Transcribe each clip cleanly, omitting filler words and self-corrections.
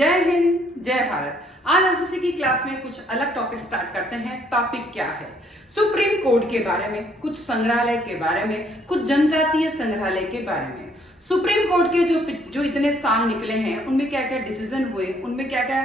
जय हिंद जय भारत। आज एसएससी की क्लास में कुछ अलग टॉपिक स्टार्ट करते हैं। टॉपिक क्या है? सुप्रीम कोर्ट के बारे में, कुछ संग्रहालय के बारे में, कुछ जनजातीय संग्रहालय के बारे में। सुप्रीम कोर्ट के जो इतने साल निकले हैं उनमें क्या क्या डिसीजन हुए, उनमें क्या क्या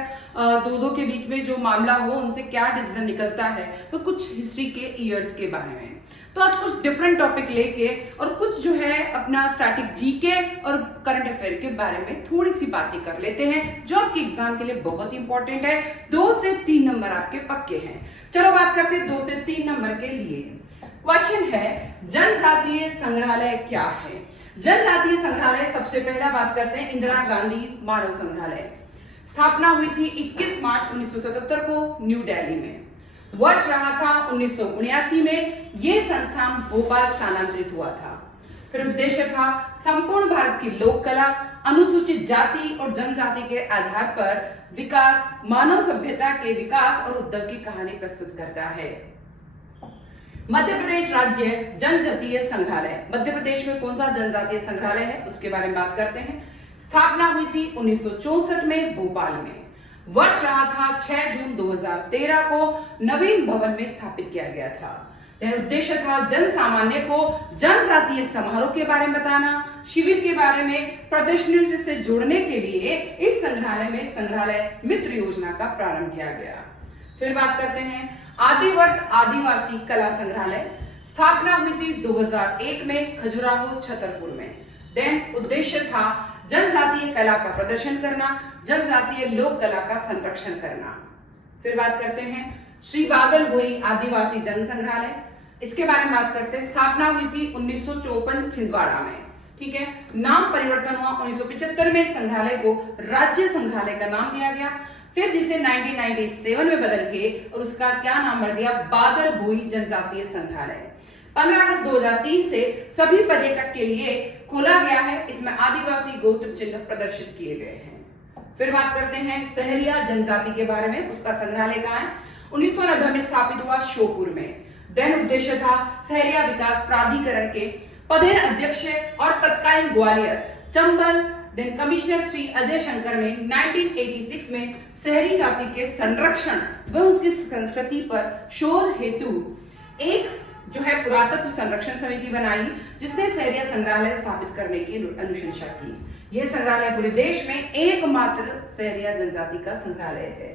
दो के बीच में जो मामला हो उनसे क्या डिसीजन निकलता है, तो कुछ हिस्ट्री के ईयर्स के बारे में। तो आज कुछ डिफरेंट टॉपिक लेके और कुछ जो है अपना स्टैटिक जीके और करंट अफेयर के बारे में थोड़ी सी बातें कर लेते हैं जो आपके एग्जाम के लिए बहुत इंपॉर्टेंट है। 2 से 3 नंबर आपके पक्के हैं। चलो बात करते हैं 2 से 3 नंबर के लिए। क्वेश्चन है जनजातीय संग्रहालय क्या है? जनजातीय संग्रहालय सबसे पहला बात करते हैं इंदिरा गांधी मानव संग्रहालय। स्थापना हुई थी 21 मार्च 1977 को न्यू दिल्ली में। वर्ष रहा था 1979 में। यह संस्थान भोपाल स्थानांतरित हुआ था। फिर उद्देश्य था संपूर्ण भारत की लोक कला, अनुसूचित जाति और जनजाति के आधार पर विकास, मानव सभ्यता के विकास और उद्भव की कहानी प्रस्तुत करता है। मध्य प्रदेश राज्य जनजातीय संग्रहालय। मध्य प्रदेश में कौन सा जनजातीय संग्रहालय है उसके बारे में बात करते हैं। स्थापना हुई थी 1964 में भोपाल में। वर्ष रहा था 6 जून 2013 को नवीन भवन में स्थापित किया गया था। उद्देश्य था जन सामान्य को जनजातीय समारोह के बारे में बताना, शिविर के बारे में प्रदर्शनियों से जोड़ने के लिए इस संग्रहालय में संग्रहालय मित्र योजना का प्रारंभ किया गया। फिर बात करते हैं आदिवर्त आदिवासी कला संग्रहालय। स्थापना हुई थी 2001 में खजुराहो छतरपुर में। उद्देश्य था जनजातीय कला का प्रदर्शन करना, जनजातीय लोक कला का संरक्षण करना। फिर बात करते हैं श्री बादल भोई आदिवासी जन संग्रहालय। इसके बारे में बात करते हैं। स्थापना हुई थी 1954 छिंदवाड़ा में। ठीक है, नाम परिवर्तन हुआ 1975 में। संग्रहालय को राज्य संग्रहालय का नाम दिया गया। फिर जिसे 1997 में बदल के और उसका क्या नाम बढ़ गया, बादल भोई जनजातीय संग्रहालय। 15 अगस्त 2003 से सभी पर्यटक के लिए खोला गया है। इसमें आदिवासी गोत्र चिन्ह प्रदर्शित किए गए हैं। फिर बात करते हैं सहरिया जनजाति के बारे में। उसका संग्रहालय कहाँ है? 1990 में स्थापित हुआ श्योपुर में। उद्देश्य था सहरिया विकास प्राधिकरण के पदेन अध्यक्ष और तत्कालीन ग्वालियर चंबल कमिश्नर श्री अजय शंकर ने 1986 में शहरी जाति के संरक्षण व उसकी संस्कृति पर शोध हेतु एक जो है पुरातत्व संरक्षण समिति बनाई, जिसने सहरिया संग्रहालय स्थापित करने की अनुशंसा की। यह संग्रहालय पूरे देश में एकमात्र सहरिया जनजाति का संग्रहालय है।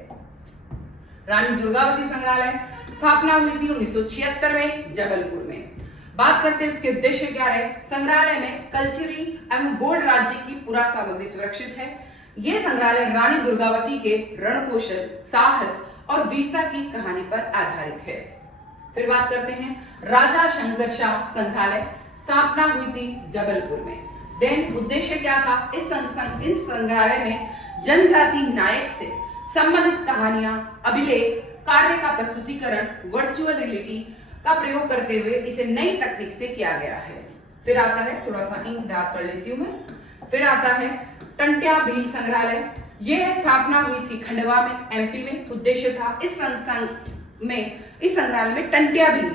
रानी दुर्गावती संग्रहालय। स्थापना हुई थी 1976 में जबलपुर में। बात करते हैं इसके उद्देश्य क्या है। संग्रहालय में कल्चरी एवं गौड़ राज्य की पुरा सामग्री सुरक्षित है। यह संग्रहालय रानी दुर्गावती के रणकौशल, साहस और वीरता की कहानी पर आधारित है। फिर बात करते हैं राजा शंकर शाह संग्रहालय। स्थापना हुई थी जबलपुर में। उद्देश्य क्या था? इस संग्रहालय में जनजाति नायक से संबंधित कहानियां, अभिलेख, कार्य का प्रस्तुतिकरण, वर्चुअल रियलिटी का प्रयोग करते हुए इसे नई तकनीक से किया गया है। फिर आता है, थोड़ा सा इंक डार्क कर लेती हूं मैं। फिर आता है टंट्या भील संग्रहालय। यह स्थापना हुई थी खंडवा में, एमपी में। उद्देश्य था इस संग्रहालय में टंट्या भील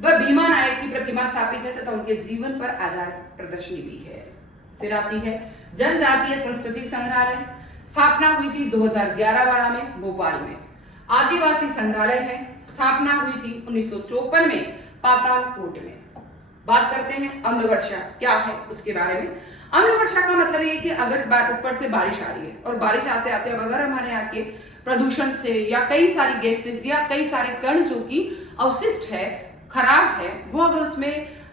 व भीमा नायक की प्रतिमा स्थापित है तथा उनके जीवन पर आधारित प्रदर्शनी भी है। फिर आती है जनजातीय संस्कृति संग्रहालय। स्थापना हुई थी 2011-12 में भोपाल में। आदिवासी संग्रहालय है। स्थापना हुई थी 1954 में पातालकोट में। बात करते हैं अम्ल वर्षा क्या है उसके बारे में। अम्ल वर्षा का मतलब ये कि अगर ऊपर से बारिश आ रही है और बारिश आते आते अब अगर हमारे यहाँ के प्रदूषण से या कई सारी गैसेस या कई सारे कण जो कि अवशिष्ट है, खराब है, वो अगर उसमें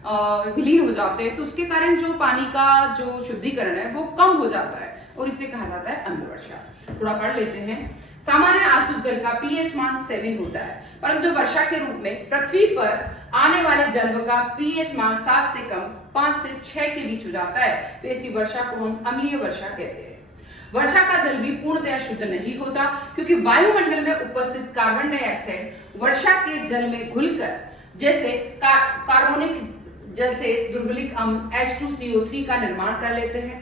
विलीन हो जाते हैं तो उसके कारण जो पानी का जो शुद्धिकरण है वो कम हो जाता है और इसे कहा जाता है अम्ल वर्षा। थोड़ा पढ़ लेते हैं। सामान्य आसुत जल का पीएच मान 7 होता है, परंतु वर्षा के रूप में पृथ्वी पर आने वाले जल का पीएच मान 7 से कम 5 से 6 के बीच हो जाता है, तो ऐसी वर्षा को हम अम्लीय वर्षा कहते हैं। वर्षा का जल भी पूर्णतः शुद्ध नहीं होता क्योंकि वायुमंडल में उपस्थित कार्बन डाइऑक्साइड वर्षा के जल में घुलकर जैसे कार्बोनिक जल से दुर्बलिक अम्ल H2CO3 का निर्माण कर लेते हैं,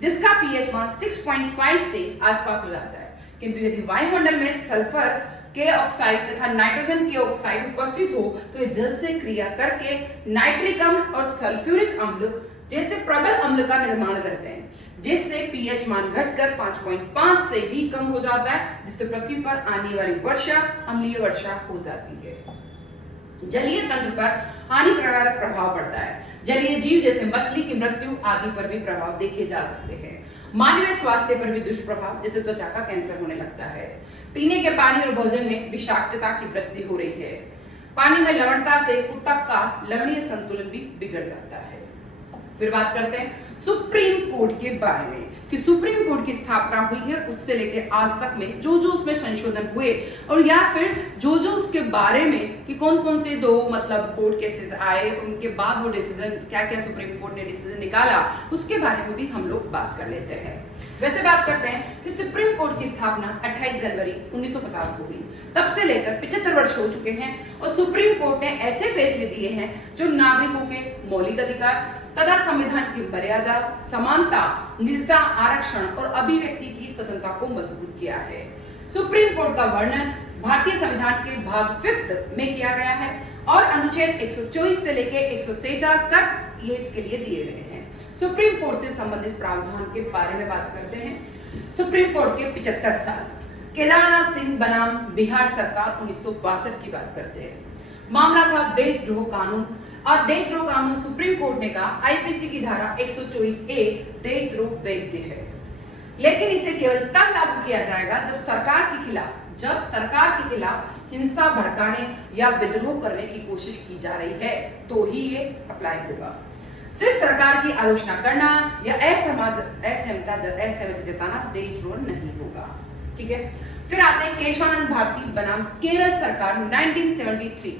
जिसका पीएच मान 6.5 से आसपास हो जाता है। किंतु यदि वायुमंडल में सल्फर के ऑक्साइड तथा नाइट्रोजन के ऑक्साइड उपस्थित हो तो ये जल से क्रिया करके नाइट्रिक अम्ल और सल्फ्यूरिक अम्ल जैसे प्रबल अम्ल का निर्माण करते हैं, जिससे पीएच मान घटकर 5.5 से भी कम हो जाता है, जिससे पृथ्वी पर आने वाली वर्षा अम्लीय वर्षा हो जाती है। जलीय तंत्र पर हानिकारक प्रभाव पड़ता है। जलीय जीव जैसे मछली की मृत्यु आदि पर भी प्रभाव देखे जा सकते हैं। मानवीय स्वास्थ्य पर भी दुष्प्रभाव, जैसे त्वचा का कैंसर होने लगता है। पीने के पानी और भोजन में विषाक्तता की वृद्धि हो रही है। पानी में लवणता से ऊतक का लवणीय संतुलन भी बिगड़ जाता है। फिर बात करते हैं सुप्रीम कोर्ट के बारे में कि सुप्रीम कोर्ट की स्थापना हुई है उससे लेकर आज तक में जो उसमें संशोधन हुए, और या फिर जो उसके बारे में कि कौन कौन से दो मतलब कोर्ट केसेस आए, उनके बाद वो डिसीजन क्या क्या सुप्रीम कोर्ट ने डिसीजन निकाला, उसके बारे में भी हम लोग बात कर लेते हैं। वैसे बात करते हैं कि सुप्रीम कोर्ट की स्थापना 28 जनवरी 1950 को हुई। तब से लेकर 75 वर्ष हो चुके हैं और सुप्रीम कोर्ट ने ऐसे फैसले दिए हैं जो नागरिकों के मौलिक अधिकार तथा संविधान की मर्यादा, समानता, निजता, आरक्षण और अभिव्यक्ति की स्वतंत्रता को मजबूत किया है। सुप्रीम कोर्ट का वर्णन भारतीय संविधान के भाग 5 में किया गया है और अनुच्छेद 124 से लेकर 146 तक ये इसके लिए दिए गए हैं। सुप्रीम कोर्ट से संबंधित प्रावधान के बारे में बात करते हैं। सुप्रीम कोर्ट के 75 साल, केदारनाथ सिंह बनाम बिहार सरकार 1962 की बात करते हैं। मामला था देशद्रोह कानून, और देशद्रोह कानून सुप्रीम कोर्ट ने कहा आईपीसी की धारा 124A देशद्रोह वैध है, लेकिन इसे केवल तब लागू किया जाएगा जब सरकार के खिलाफ हिंसा भड़काने या विद्रोह करने की कोशिश की जा रही है तो ही ये अप्लाई होगा। सिर्फ सरकार की आलोचना करना या असहमति जताना देशद्रोह नहीं होगा। ठीक है, फिर आते हैं केशवानंद भारती बनाम केरल सरकार 1973।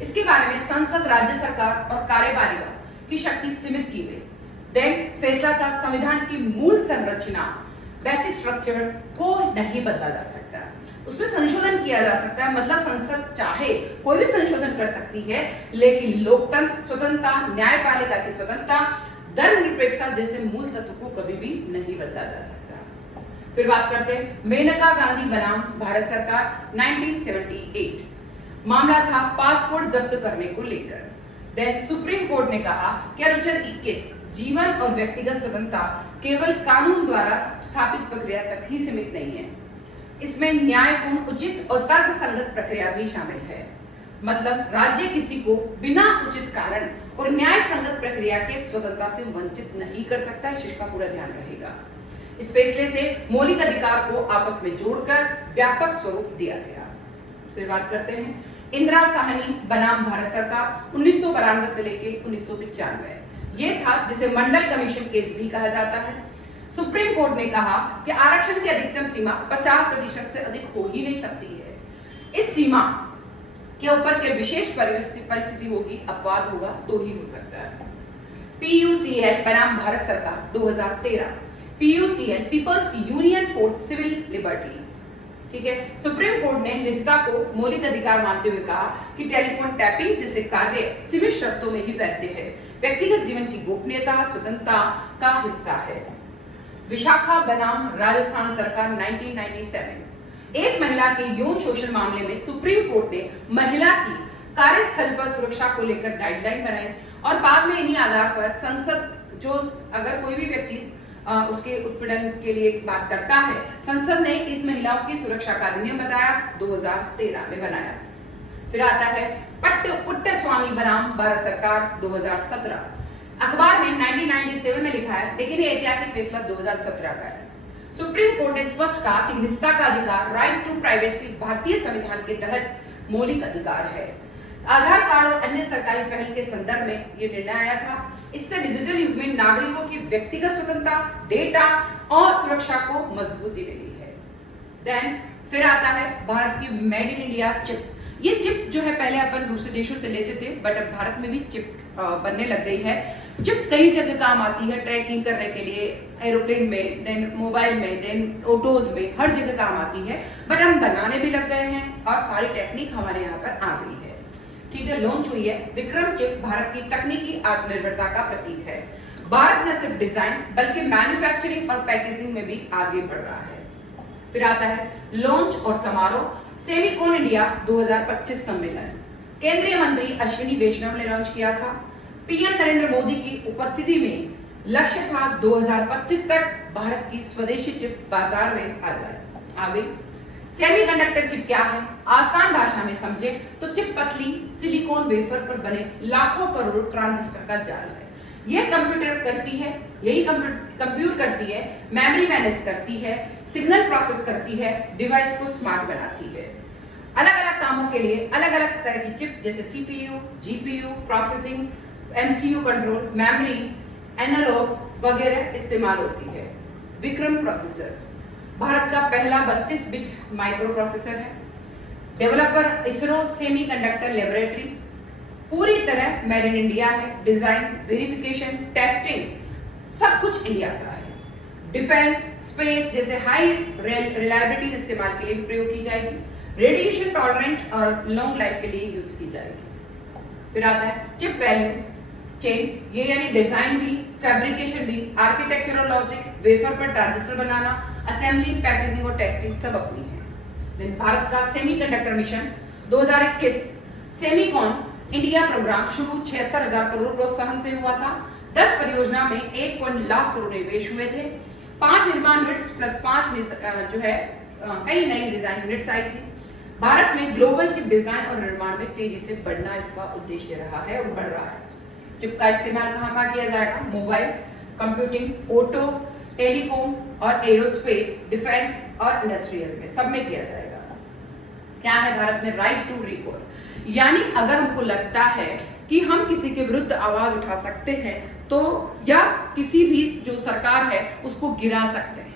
इसके बारे में संसद, राज्य सरकार और कार्यपालिका की शक्ति सीमित की गई। देन फैसला था संविधान की मूल संरचना, बेसिक स्ट्रक्चर को नहीं बदला जा सकता, उसमें संशोधन किया जा सकता है। मतलब संसद चाहे कोई भी संशोधन कर सकती है, लेकिन लोकतंत्र, स्वतंत्रता, न्यायपालिका की स्वतंत्रता, धर्मनिरपेक्षता जैसे मूल तत्व को कभी भी नहीं बदला जा सकता। फिर बात करते हैं मेनका गांधी बनाम भारत सरकार 1978। मामला था पासपोर्ट जब्त करने को लेकर। देन सुप्रीम कोर्ट ने कहा कि अनुच्छेद 21 जीवन और व्यक्तिगत स्वतंत्रता केवल कानून द्वारा स्थापित प्रक्रिया तक ही सीमित नहीं है, इसमें न्यायपूर्ण, उचित और तर्कसंगत प्रक्रिया भी शामिल है। मतलब राज्य किसी को बिना उचित कारण और न्याय संगत प्रक्रिया के स्वतंत्रता से वंचित नहीं कर सकता है, इसका पूरा ध्यान रहेगा। इस फैसले से मौलिक अधिकार को आपस में जोड़कर व्यापक स्वरूप दिया गया। फिर बात करते हैं इंदिरा साहनी बनाम भारत सरकार 1992 से लेकर 1995। ये था जिसे मंडल कमीशन केस भी कहा जाता है। सुप्रीम कोर्ट ने कहा कि आरक्षण की अधिकतम सीमा 50% से अधिक हो ही नहीं सकती है। इस सीमा के ऊपर के विशेष परिस्थिति होगी, अपवाद होगा तो ही हो सकता है। PUCL बनाम भारत सरकार 2013। PUCL people's union for civil liberties. ठीक है, सुप्रीम कोर्ट ने निजता को मौलिक अधिकार मानते हुए कहा कि टेलीफोन टैपिंग जैसे कार्य सीमित शर्तों में ही वैध है, व्यक्तिगत जीवन की गोपनीयता स्वतंत्रता का हिस्सा है। विशाखा बनाम राजस्थान सरकार 1997। एक महिला के यौन शोषण मामले में सुप्रीम कोर्ट ने महिला की कार्यस्थल पर सुरक्षा को लेकर गाइडलाइन बनाई और बाद में इन्हीं आधार पर संसद जो अगर कोई भी व्यक्ति उसके उत्पीड़न के लिए बात करता है, संसद ने इस महिलाओं की सुरक्षा का अधिनियम बताया 2013 में बनाया। फिर आता है पुट्टस्वामी बनाम भारत सरकार 2017। अखबार में 1997 में लिखा है, लेकिन ये ऐतिहासिक फैसला 2017 का है। सुप्रीम कोर्ट ने स्पष्ट कहा कि निजता का अधिकार, राइट टू प्राइवेसी, भारतीय संविधान के तहत मौलिक अधिकार है। आधार कार्ड और अन्य सरकारी पहल के संदर्भ में ये निर्णय आया था। इससे डिजिटल युग में नागरिकों की व्यक्तिगत स्वतंत्रता, डेटा और सुरक्षा को मजबूती मिली है। देन फिर आता है भारत की मेड इन इंडिया चिप। ये चिप जो है पहले अपन दूसरे देशों से लेते थे, बट अब भारत में भी चिप बनने लग गई है। चिप कई जगह काम आती है, ट्रैकिंग करने के लिए, एरोप्लेन में, देन मोबाइल में, देन ऑटोज में, हर जगह काम आती है। बट हम बनाने भी लग गए हैं और सारी टेक्निक हमारे यहाँ पर आ गई है। ठीक है, लॉन्च हुई है विक्रम चिप, भारत की तकनीकी आत्मनिर्भरता का प्रतीक है। भारत न सिर्फ डिजाइन बल्कि मैन्युफैक्चरिंग और पैकेजिंग में भी आगे बढ़ रहा है। फिर आता है लॉन्च और समारोह, सेमिकॉन इंडिया 2025 सम्मेलन। केंद्रीय मंत्री अश्विनी वैष्णव ने लॉन्च किया था। पीएम नरेंद्र मोदी की उपस्थिति में लक्ष्य था 2025 तक भारत की स्वदेशी चिप बाजार में आ जाए। आ गई। सेमीकंडक्टर चिप क्या है? आसान भाषा में समझे तो चिप पतली सिलिकॉन वेफर पर बने लाखों करोड़ ट्रांजिस्टर का जाल है। यह कंप्यूटर करती है, यही कंप्यूट करती है, मेमोरी मैनेज करती है, सिग्नल प्रोसेस करती है, डिवाइस को स्मार्ट बनाती है। अलग अलग कामों के लिए अलग अलग तरह की चिप जैसे CPU, GPU, processing, MCU control, memory, analogue वगैरह इस्तेमाल होती है। विक्रम प्रोसेसर भारत का पहला 32 बिट माइक्रो प्रोसेसर है। डेवलपर इसरो सेमीकंडक्टर लेबोरेटरी, पूरी तरह मेड इन इंडिया है। डिजाइन, वेरिफिकेशन, टेस्टिंग सब कुछ इंडिया का है। डिफेंस, स्पेस जैसे हाई रिलायबिलिटी इस्तेमाल के लिए भी प्रयोग की जाएगी। रेडिएशन टॉलरेंट और लॉन्ग लाइफ के लिए यूज की जाएगी। फिर आता है चिप वैल्यू चेन, ये यानी डिजाइन भी, फैब्रिकेशन भी, आर्किटेक्चरल लॉजिक, वेफर पर ट्रांजिस्टर बनाना, असेंबली, पैकेजिंग और टेस्टिंग सब अपनी है। देन भारत का semiconductor mission 2021 semicon India programme शुरू 76,000 करोड़ प्रोत्साहन से हुआ था। 10 परियोजना में 1 लाख करोड़ निवेश हुए थे। 5 निर्माण यूनिट्स प्लस 5 जो है कई नई डिजाइन यूनिट्स आई थी। भारत में ग्लोबल चिप डिजाइन और निर्माण में तेजी से बढ़ना इसका उद्देश्य रहा है और बढ़ रहा है। चिप का इस्तेमाल कहाँ किया जाएगा? मोबाइल, कंप्यूटिंग, ऑटो, टेलीकॉम और एरोस्पेस, डिफेंस और इंडस्ट्रियल में सब में किया जाएगा। क्या है भारत में राइट टू रिकॉल, यानी अगर हमको लगता है कि हम किसी के विरुद्ध आवाज उठा सकते हैं तो या किसी भी जो सरकार है उसको गिरा सकते हैं,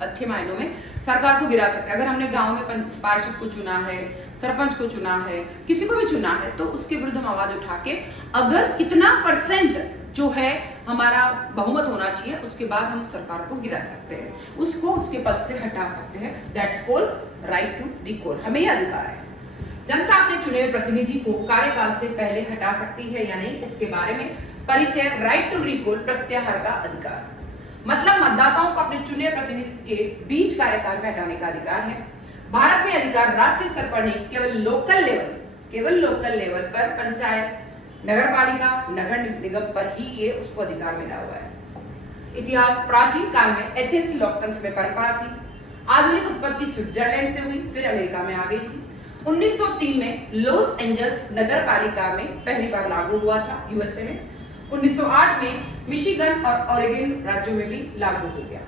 अच्छे मायनों में सरकार को गिरा सकते हैं। अगर हमने गांव में पार्षद को चुना है, सरपंच को चुना है, किसी को भी चुना है तो उसके विरुद्ध हम आवाज उठा के अगर कितना % जो है हमारा बहुमत होना चाहिए उसके बाद हम सरकार को गिरा सकते हैं, उसको उसके पद से हटा सकते हैं। That's called right to recall. हमें यह अधिकार है। जनता अपने चुने हुए प्रतिनिधि को कार्यकाल से पहले हटा सकती है या नहीं, इसके बारे में परिचय राइट टू रिकॉल प्रत्याहार का अधिकार। मतलब मतदाताओं को अपने चुने प्रतिनिधि के बीच कार्यकाल में हटाने का अधिकार है। भारत में अधिकार राष्ट्रीय स्तर पर नहीं, केवल लोकल लेवल पर पंचायत, नगरपालिका, नगर निगम पर ही ये उसको अधिकार मिला हुआ है। इतिहास प्राचीन काल में एथेंस लोकतंत्र में परंपरा थी। आधुनिक उत्पत्ति स्विट्जरलैंड से हुई, फिर अमेरिका में आ गई थी। 1903 में लॉस एंजल्स नगर पालिका में पहली बार लागू हुआ था यूएसए में। 1908 में मिशिगन और ओरेगन राज्यों में भी लागू हो गया।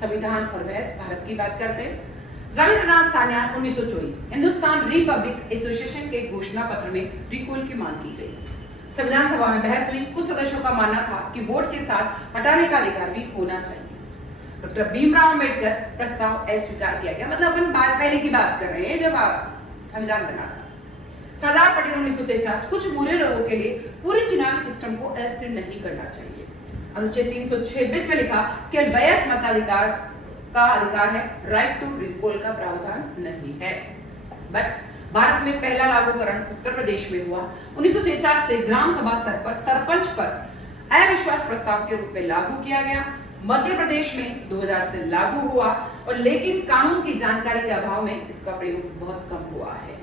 संविधान और बहस भारत की बात करते हैं। रविंद्रनाथ सान्याल 1924 हिंदुस्तान रिपब्लिक एसोसिएशन के घोषणा पत्र में रिकॉल की मांग की गई। संविधान सभा में बहस हुई। कुछ सदस्यों का मानना था कि वोट के साथ हटाने का अधिकार भी होना चाहिए। डॉक्टर भीमराव अम्बेडकर प्रस्ताव अस्वीकार किया गया। मतलब अपन पहले की बात कर रहे हैं जब संविधान बना था। सरदार पटेल 1946 कुछ बुरे लोगों के लिए पूरे चुनावी सिस्टम को अस्थिर नहीं करना चाहिए। अनुच्छेद 326 में लिखा कि वयस्क मताधिकार का अधिकार है, राइट टू रिकॉल का प्रावधान नहीं है। बट भारत में पहला लागूकरण उत्तर प्रदेश में हुआ। 1946 से ग्राम सभा स्तर पर सरपंच पर अविश्वास प्रस्ताव के रूप में लागू किया गया। मध्य प्रदेश में 2000 से लागू हुआ और लेकिन कानून की जानकारी के अभाव में इसका प्रयोग बहुत कम हुआ है।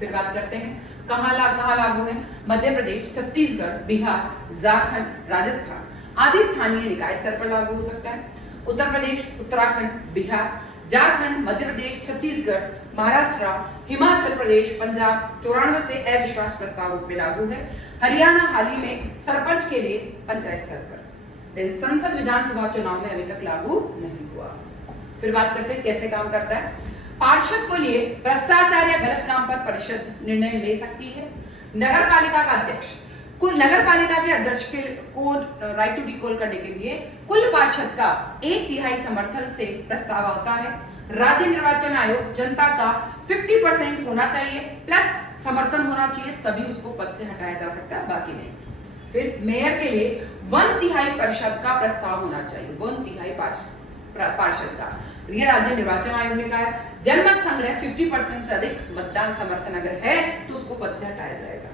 फिर बात करते हैं कहाँ लागू है। मध्य प्रदेश, छत्तीसगढ़, बिहार, झारखंड, राजस्थान आदि स्थानीय निकाय स्तर पर लागू हो सकता है। उत्तर प्रदेश, उत्तराखंड, बिहार, झारखंड, मध्य प्रदेश, छत्तीसगढ़, महाराष्ट्र, हिमाचल प्रदेश, पंजाब 94 से अविश्वास प्रस्ताव रूप में लागू है। हरियाणा हाल ही में सरपंच के लिए पंचायत स्तर पर। संसद विधानसभा चुनाव में अभी तक लागू नहीं हुआ। फिर बात करते हैं कैसे काम करता है। पार्षद को लिए भ्रष्टाचार या गलत काम पर परिषद निर्णय ले सकती है। नगर पालिका का अध्यक्ष नगर पालिका के अध्यक्ष को राइट टू रिकॉल करने के लिए कुल पार्षद का 1/3 समर्थन से प्रस्ताव आता है। राज्य निर्वाचन आयोग जनता का 50% होना चाहिए प्लस समर्थन होना चाहिए, तभी उसको पद से हटाया जा सकता है, बाकी नहीं। फिर मेयर के लिए 1/3 पार्षद का प्रस्ताव होना चाहिए, 1/3 पार्षद का। ये राज्य निर्वाचन आयोग ने कहा है। जनमत संग्रह 50% से अधिक मतदान समर्थन अगर है तो उसको पद से हटाया जाएगा।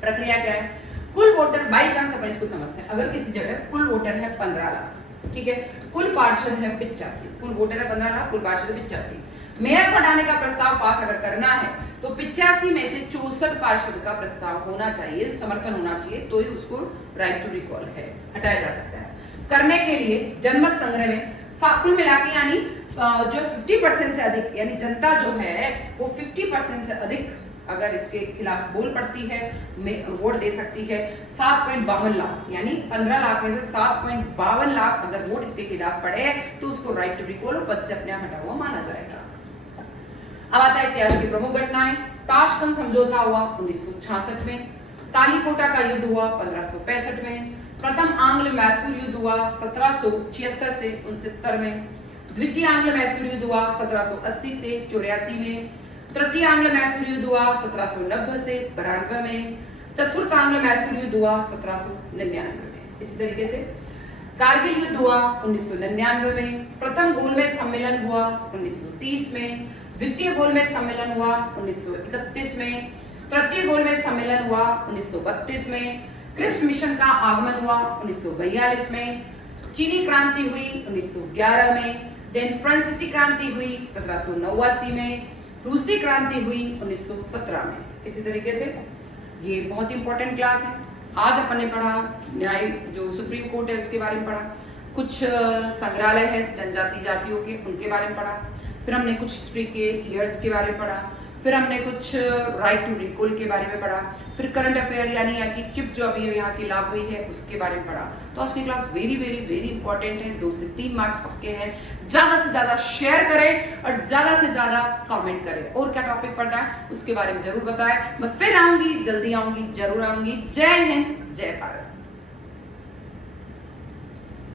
प्रक्रिया क्या है? कुल वोटर बाई चांस अपन इसको समझते हैं। अगर किसी जगह कुल वोटर है 15 लाख, ठीक है, कुल पार्षद है 85, कुल वोटर है 15 लाख, कुल पार्षद है 85, मेयर हटाने का प्रस्ताव पास अगर करना है तो 85 में से 64 पार्षद का प्रस्ताव होना चाहिए, समर्थन होना चाहिए, तो ही उसको राइट टू रिकॉल है हटाया जा सकता है। करने के लिए जनमत संग्रह में कुल मिला के यानी जो 50% से अधिक यानी जनता जो है वो 50% से अधिक अगर इसके खिलाफ बोल पड़ती है, वोट दे सकती है। 7.52 लाख यानी 15 लाख में से 7.52 लाख अगर वोट इसके खिलाफ पड़े तो उसको राइट टू रिकॉल और पद से अपने आप हटा हुआ माना जाएगा। अब आता है इतिहास की प्रमुख घटनाएं। ताशकंद समझौता हुआ 1966 में, तालीकोटा का युद्ध हुआ 1565 में, प्रथम आंग्ल मैसूर युद्ध हुआ 1776 से 69 में, द्वितीय आंग्ल मैसूर युद्ध हुआ 1780 से 84 में, तृतीय आंग्ल मैसूर युद्ध हुआ 1790 से 92 में, चतुर्थ आंग्ल मैसूर युद्ध हुआ 1799 में। इसी तरीके से कारगिल युद्ध हुआ 1999 में, प्रथम गोलमेज सम्मेलन हुआ 1930 में, द्वितीय गोलमेज सम्मेलन हुआ 1931 में, तृतीय गोलमेज सम्मेलन हुआ 1932 में, क्रिप्स मिशन का आगमन हुआ 1942 में, चीनी क्रांति हुई 1911 में, देन फ्रांसीसी क्रांति हुई 1789 में, रूसी क्रांति हुई 1917 में। इसी तरीके से ये बहुत इंपॉर्टेंट क्लास है। आज अपन ने पढ़ा न्याय जो सुप्रीम कोर्ट है उसके बारे में पढ़ा, कुछ संग्रहालय है जनजाति जातियों के उनके बारे में पढ़ा, फिर हमने कुछ हिस्ट्री के ईयर्स के बारे में पढ़ा, फिर हमने कुछ राइट टू रिकॉल के बारे में पढ़ा, फिर करंट अफेयर यानी यहाँ की चिप जो अभी यहाँ की लागू हुई है उसके बारे में पढ़ा। तो आज की class very very very important है, 2 से 3 मार्क्स पक्के हैं। ज्यादा से ज्यादा शेयर करें और ज्यादा से ज्यादा कमेंट करें। और क्या टॉपिक पढ़ना है उसके बारे में जरूर बताएं। मैं फिर आऊंगी, जल्दी आऊंगी, जरूर आऊंगी। जय हिंद, जय भारत।